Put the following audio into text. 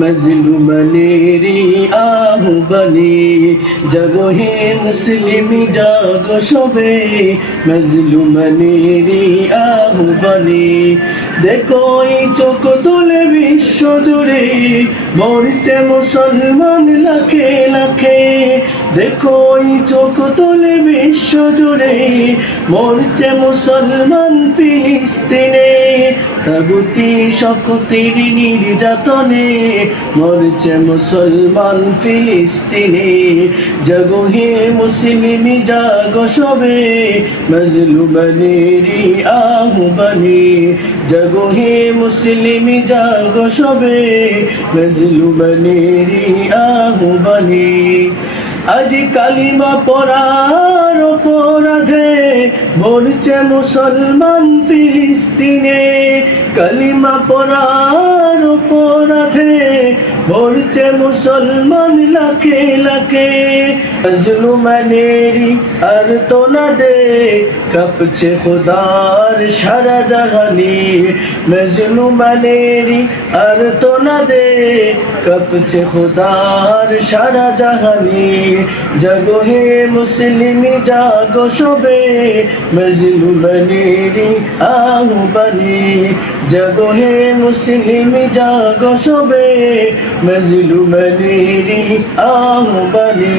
মজলুমনেরি আহ্বানে জগহে মুসলিম, জাগ সবে। মজলুমনেরি আহ্বানে দেখো এই চোখ তুলে বিশ্ব জুড়ে, মরছে মুসলমান লাখে লাখে। দেখো এই চোখ তুলে বিশ্ব জুড়ে মরছে মুসলমান ফিলিস্তিনে। তাগুতি শক্তির নির্যাতনে মরছে মুসলমান ফিলিস্তিনে। জগহে মুসলিম, জাগ সবে মজলুমনেরি আহ্বানে। জগহে মুসলিম, জাগ সবে মজলুমনেরি আহ্বানে। আজ কালিমা অপরাধে মরছে মুসলমান ফিলিস্তিনে কালিমা পড়ার অপরাধে। মরছে মুসলমান লাখে লাখে মজলুমানেরি আর তো না দে কাঁপছে খোদার সারা জাহানি মজলুমানেরি আর তো না দে কাঁপছে খোদার সারা জাহানি জগহে মুসলিম, জাগো সবে। মজলুমানেরি আহ্বানি জগহে মুসলিম জাগো সবে। মজলুমানেরি আহ্বানি।